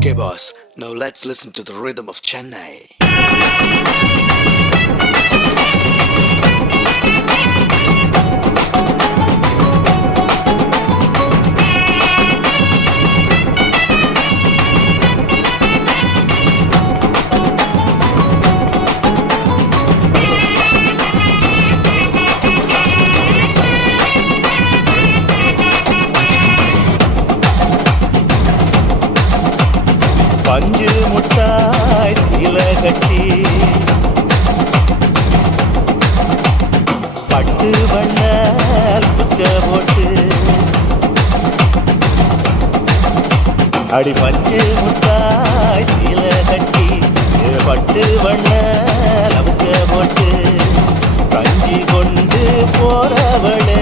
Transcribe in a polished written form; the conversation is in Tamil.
Okay, boss. Now let's listen to the rhythm of Chennai. பஞ்சு முட்டாய் சீல கட்டி பட்டு வண்ண புத்த போட்டு அடி பஞ்சு முட்டாய் சீல கட்டி பட்டு வண்ண புத்த போட்டு கஞ்சி கொண்டு போறவளே